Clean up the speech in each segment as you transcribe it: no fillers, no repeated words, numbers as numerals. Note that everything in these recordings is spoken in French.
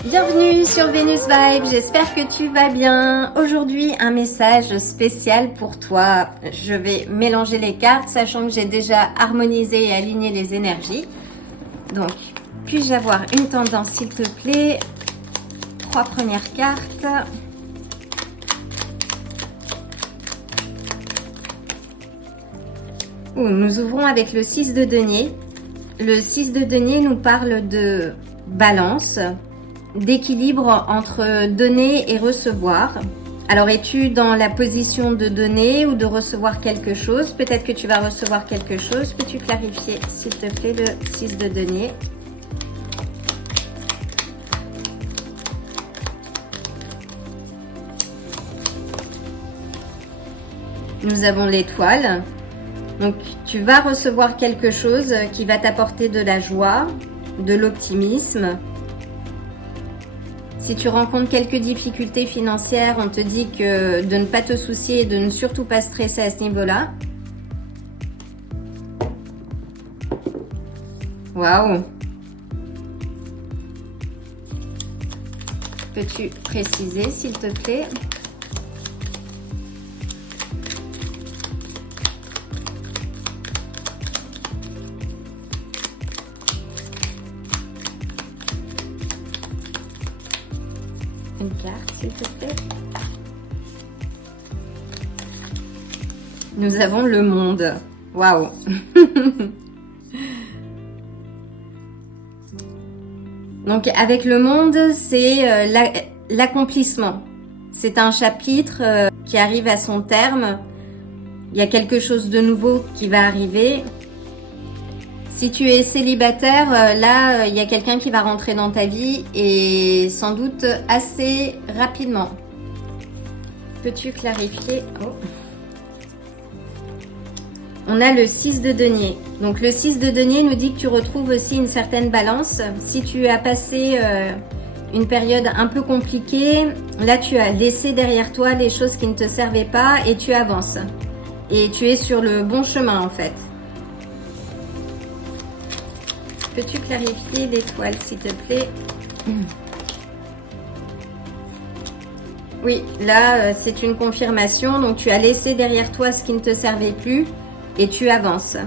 Bienvenue sur Venus Vibe, j'espère que tu vas bien. Aujourd'hui, un message spécial pour toi. Je vais mélanger les cartes, sachant que j'ai déjà harmonisé et aligné les énergies. Donc, puis-je avoir une tendance, s'il te plaît? 3 premières cartes. Nous ouvrons avec le 6 de denier. Le 6 de denier nous parle de balance, d'équilibre entre donner et recevoir. Alors, es-tu dans la position de donner ou de recevoir quelque chose? Peut-être que tu vas recevoir quelque chose. Peux-tu clarifier, s'il te plaît, le 6 de denier? Nous avons l'étoile. Donc, tu vas recevoir quelque chose qui va t'apporter de la joie, de l'optimisme. Si tu rencontres quelques difficultés financières, on te dit que de ne pas te soucier et de ne surtout pas stresser à ce niveau-là. Waouh! Peux-tu préciser, s'il te plaît? Une carte, s'il te plaît. Nous avons le monde. Waouh! Donc, avec le monde, c'est l'accomplissement. C'est un chapitre qui arrive à son terme. Il y a quelque chose de nouveau qui va arriver. Si tu es célibataire, là, il y a quelqu'un qui va rentrer dans ta vie et sans doute assez rapidement. Peux-tu clarifier? On a le 6 de denier. Donc le 6 de denier nous dit que tu retrouves aussi une certaine balance. Si tu as passé une période un peu compliquée, là tu as laissé derrière toi les choses qui ne te servaient pas et tu avances. Et tu es sur le bon chemin en fait. Peux-tu clarifier l'étoile, s'il te plaît? Oui, là, c'est une confirmation. Donc, tu as laissé derrière toi ce qui ne te servait plus et tu avances.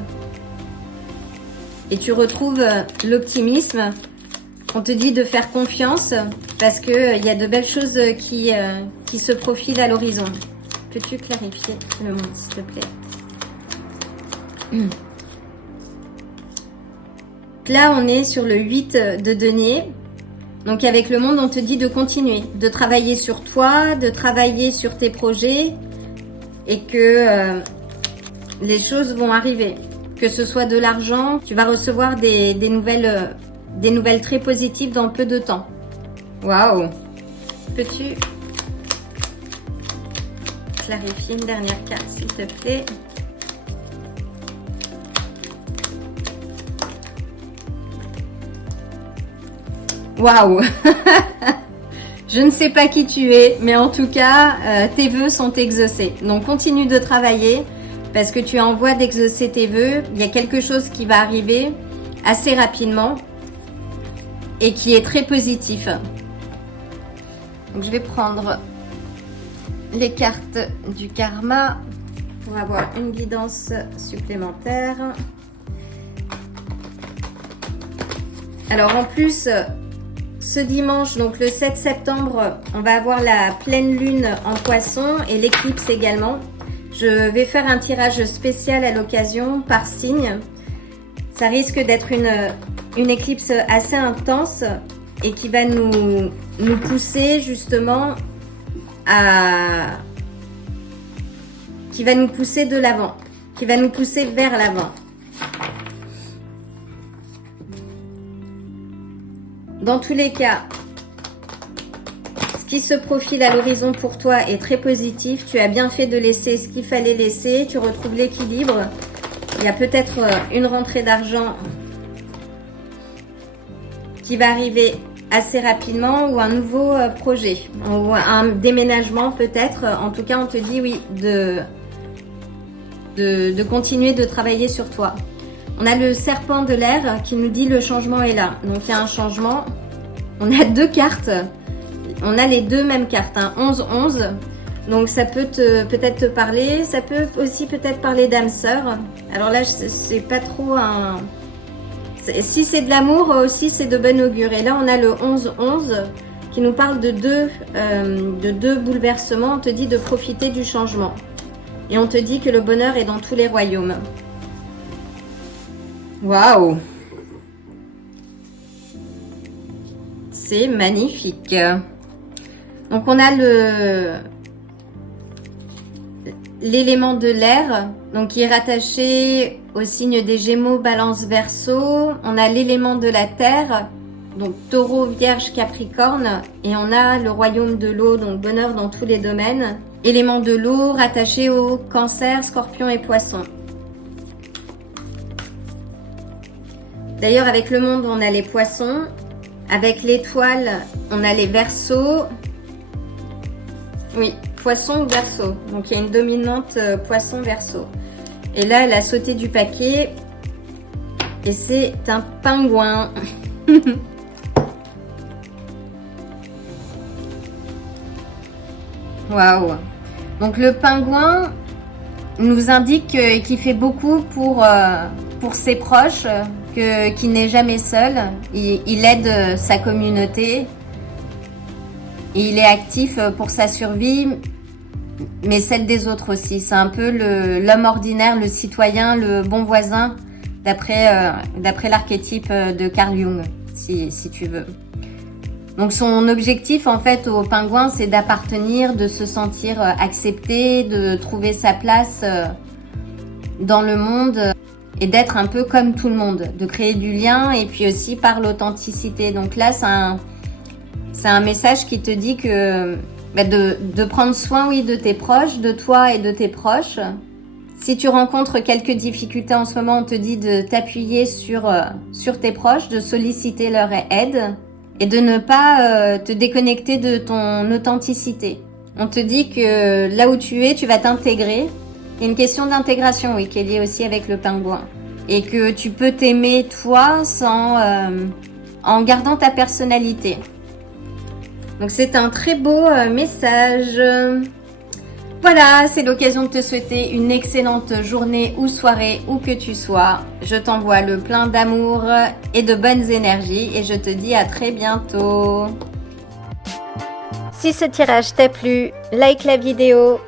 Et tu retrouves l'optimisme. On te dit de faire confiance parce qu'il y a de belles choses qui se profilent à l'horizon. Peux-tu clarifier le monde, s'il te plaît? Là, on est sur le 8 de denier. Donc, avec le monde, on te dit de continuer, de travailler sur toi, de travailler sur tes projets et que les choses vont arriver. Que ce soit de l'argent, tu vas recevoir des nouvelles très positives dans peu de temps. Waouh! Peux-tu clarifier une dernière carte, s'il te plaît? Waouh! Je ne sais pas qui tu es, mais en tout cas, tes vœux sont exaucés. Donc, continue de travailler parce que tu es en voie d'exaucer tes vœux. Il y a quelque chose qui va arriver assez rapidement et qui est très positif. Donc, je vais prendre les cartes du karma pour avoir une guidance supplémentaire. Alors, en plus... Ce dimanche, donc le 7 septembre, on va avoir la pleine lune en poisson et l'éclipse également. Je vais faire un tirage spécial à l'occasion par signe. Ça risque d'être une éclipse assez intense et qui va nous pousser justement qui va nous pousser de l'avant, qui va nous pousser vers l'avant. Dans tous les cas, ce qui se profile à l'horizon pour toi est très positif. Tu as bien fait de laisser ce qu'il fallait laisser. Tu retrouves l'équilibre. Il y a peut-être une rentrée d'argent qui va arriver assez rapidement ou un nouveau projet ou un déménagement peut-être. En tout cas, on te dit oui de continuer de travailler sur toi. On a le serpent de l'air qui nous dit le changement est là. Donc il y a un changement. On a deux cartes. On a les deux mêmes cartes, hein, 11-11. Donc ça peut peut-être te parler. Ça peut aussi peut-être parler d'âme sœur. Alors là, c'est pas trop un... Si c'est de l'amour aussi, c'est de bon augure. Et là, on a le 11-11 qui nous parle de deux bouleversements. On te dit de profiter du changement. Et on te dit que le bonheur est dans tous les royaumes. Waouh! C'est magnifique. Donc on a l'élément de l'air, donc qui est rattaché au signe des Gémeaux, Balance, Verseau. On a l'élément de la terre, donc Taureau, Vierge, Capricorne, et on a le royaume de l'eau, donc bonheur dans tous les domaines. Élément de l'eau rattaché au Cancer, Scorpion et Poisson. D'ailleurs, avec le monde, on a les Poissons. Avec l'étoile, on a les Verseaux. Oui, Poisson ou Verseau. Donc, il y a une dominante Poisson, Verseau. Et là, elle a sauté du paquet. Et c'est un pingouin. Waouh! Donc, le pingouin nous indique qu'il fait beaucoup pour ses proches, qu'il n'est jamais seul. Il aide sa communauté. Et il est actif pour sa survie, mais celle des autres aussi. C'est un peu l'homme ordinaire, le citoyen, le bon voisin, d'après l'archétype de Carl Jung, si tu veux. Donc son objectif en fait au pingouin, c'est d'appartenir, de se sentir accepté, de trouver sa place dans le monde et d'être un peu comme tout le monde, de créer du lien et puis aussi par l'authenticité. Donc là, c'est un message qui te dit que de prendre soin, oui, de tes proches, de toi et de tes proches. Si tu rencontres quelques difficultés en ce moment, on te dit de t'appuyer sur tes proches, de solliciter leur aide et de ne pas te déconnecter de ton authenticité. On te dit que là où tu es, tu vas t'intégrer. Il y a une question d'intégration, oui, qui est liée aussi avec le pingouin. Et que tu peux t'aimer toi en gardant ta personnalité. Donc c'est un très beau message. Voilà, c'est l'occasion de te souhaiter une excellente journée ou soirée où que tu sois. Je t'envoie le plein d'amour et de bonnes énergies et je te dis à très bientôt. Si ce tirage t'a plu, like la vidéo,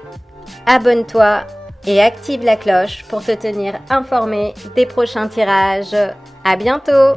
abonne-toi et active la cloche pour te tenir informé des prochains tirages. À bientôt!